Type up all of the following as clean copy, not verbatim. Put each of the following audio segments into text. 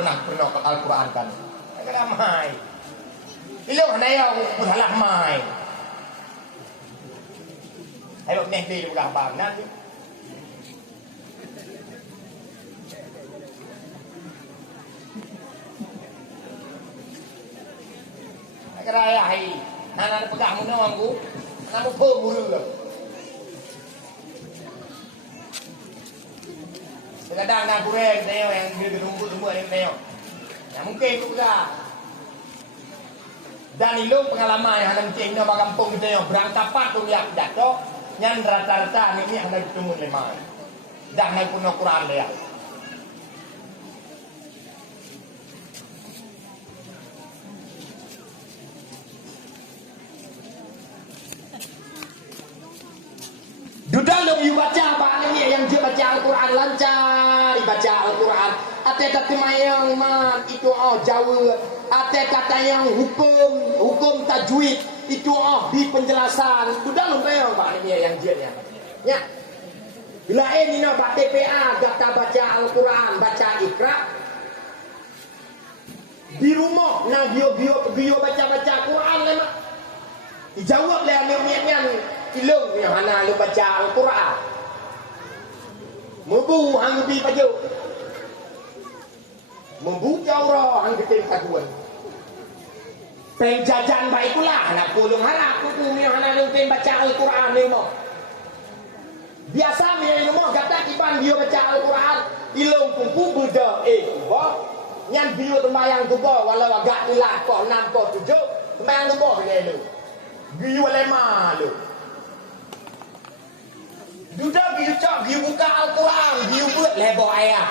pernah ke Al-Quran kan. Kata mai. Ilo hanai aku salah mai. Ayo nih di udah bang nanti. Kata ayah hai, anak pegang mana aku, anak pun mulu lah. Kadang nak kurang tengok yang dia rumput-rumput yang tengok. Ya mungkin juga. Dan itu pengalaman yang ada mencing nama kampung kita yang berangkapan tu lihat jatuh. Yang rata-rata ini ada bertemu lima. Dan naik punya Quran dia. Duduk lu baca apa ini yang dia baca Al-Quran lancar, dibaca Al-Quran. Ada kata mayang man itu Jawa. Ada kata yang hukum tajwid itu di penjelasan. Duduk lu bayang apa ini yang dia ya. Bila ini nak baca TPA kata baca Al-Quran, baca Iqra. Di rumah nak bio baca Quran lemah. Dijawab le amian ilung yang hana lu baca Al-Quran. Membu hang di baju. Membu jauh hang di kaduan. Penjajan baik pula nak pulung harap ku ni hana lu baca Al-Quran ni mo. Biasa ni mo kata kiban dia baca Al-Quran, ilung kumpu buda nyan bio tembayang tuba walau agak ilah ko 6 ko 7 tembayang tuba ni lu. Bio lema lu. Duda biu cak biu buka Al-Quran biu buat lebar ayat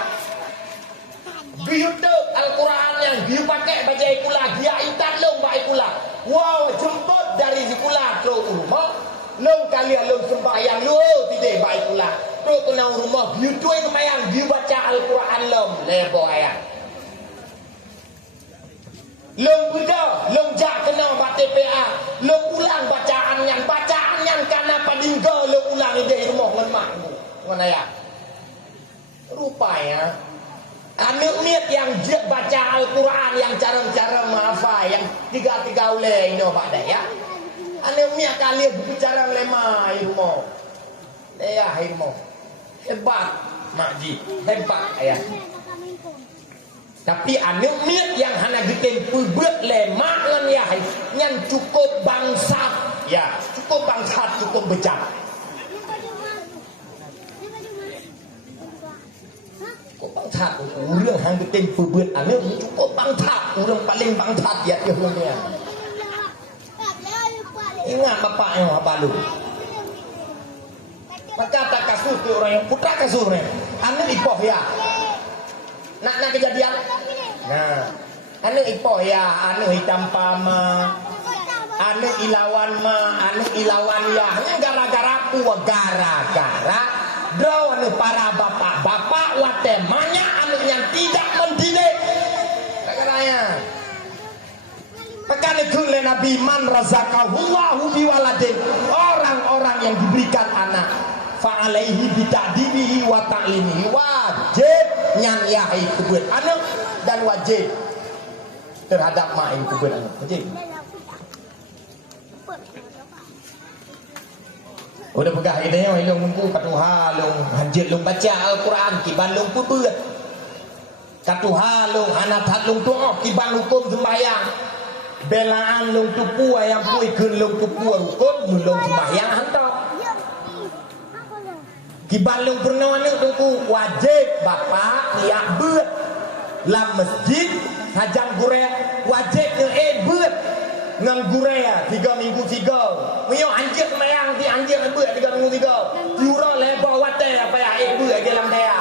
biu dek Al-Quran yang biu pakai bajai pula dia itan long baik pula wow jemput dari sekolah ke rumah long kalian long sembahyang lu tidak baik pula tu kena rumah biu tu yang sembahyang biu baca Al-Quran long lebar ayat long buda long jak kena baca TPA long ulang bacaan yang karena padinggo long ulang ide rumah ngan makmu ngan ayah rupanya anak miat yang baca Al-Quran yang cara-cara mahafal yang tiga oleh ini pak ya anak miat kali bicara lemah rumah ya rumah hebat makji hebat ayah. Tapi anak miat yang hanya bikin pulbet lemah lan ya yang cukup bangsa ya cukup bangsa cukup becak cukup bangsa orang hang bikin pulbet anak cukup bangsa orang paling bangsa ya dia ingat bapak yang apa lu maka tak kasur ke orang yang putra kasurnya anak ipoh ya nak kejadian nah anu ipoh ya anu hitam pama anu ilawan ma anu ilawan ya gara-gara draw anu para bapak wate banyak anu yang tidak mendidik gara-garanya pekan itu le Nabi man razaqahullahu biwaladin orang-orang yang diberikan anak fa'alaihi bita'dibihi wa ta'limihi wajib nyan yahai kebuat anak dan wajib terhadap mak yang kebuat anak wajib udah pegah ini yang ilung nunggu katuha lung hanjit lung baca Al-Quran kiban lung pubeut katuha lung hanat lung doa kiban hukum sembahyang belaan lung tupu yang pui keun lung tupu hukum lung sembahyang hantar kibalung pernah ni tunggu wajib bapak niat beut lam masjid hajang gure wajib ke beut ngang gure 3 minggu 3 mio anjir mayang di anjir beut 3 minggu 3 jura lebar wate apa ya beut dalam dia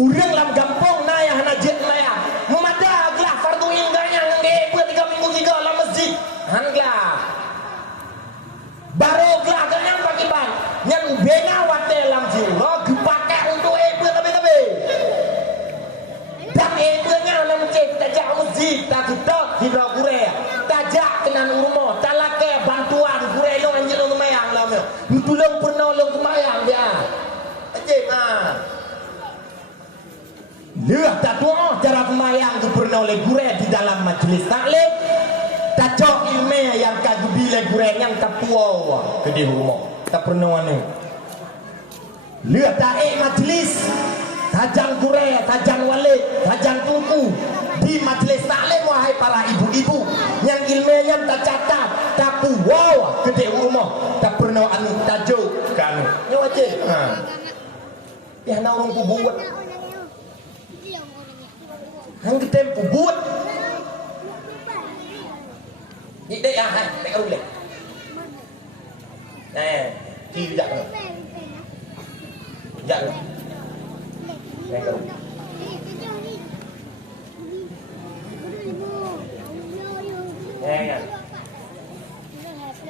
urang lam gampong na yang najit mayang memada gelah fardu ingganya ngang beut 3 minggu 3 lam masjid hanglah baru gelah yang bagi bang yang bena wate lam jiwa dipakai untuk ibu tapi dan ibunya lam cek tajak masjid tak kita di gure tajak kenan rumah talake bantuan gure lo anjir lo mayang lam tulung pernah lo mayang dia ajib Leuh tak doa cara sembahyang tu pernah oleh gure di dalam majlis taklim. Tak cok ilmu yang kagubi le gure yang kapua ke di rumah. Tak pernah ni. Leuh tak majlis tajang gure, tajang walid, tajang tungku di majlis taklim wahai para ibu-ibu yang ilmunya tak catat, tak puau ke di rumah. Tak pernah anu tajuk kan. Yo aje. Ha. Ya nak orang buat. Hang kita buat. Ni dek ah, dek kau boleh. Ki jak. Jak. Dek kau. Ya.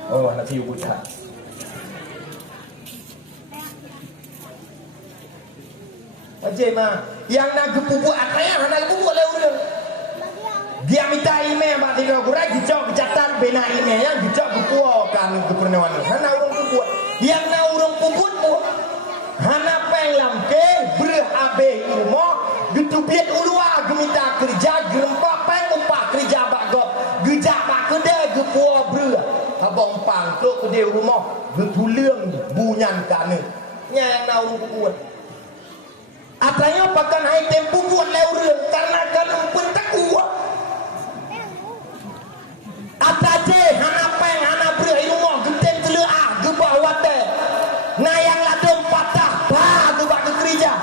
Oh, nak tiu buta. Aje mah yang nak gepupu akaya nak gepupu le urang. Dia minta email mak dia kurai gijok catat bena email yang gijok gepuo kan kepernawan. Hana urang puput. Yang nak urang puput tu hana penglam ke berabe ilmu getubiat ulua gemita kerja gerempak peng upah kerja bagop gejak bak kedai gepuo ber abang pang tu kedai rumah getuleung bunyan kana. Nya yang nak urang puput. Atanya pakan hai tempu buat leureun karena kan pun tak kuat. Ataje hana peng hana bre rumah geden teleah gebah wate. Nah yang ladom patah ba gebah ke gereja.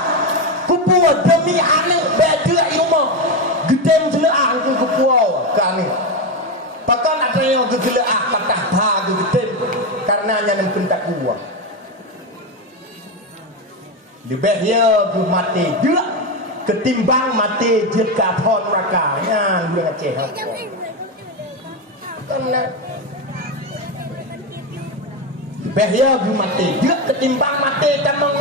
Kupuat demi anu beda rumah geden teleah ke kupuau kami. Pakan atanya gegeleah patah ba geden karena nya pun tak kuat. Lebih ya mati dia ketimbang mati dia kathon mereka ya dia Aceh lebih ya mati dia ketimbang mati tamang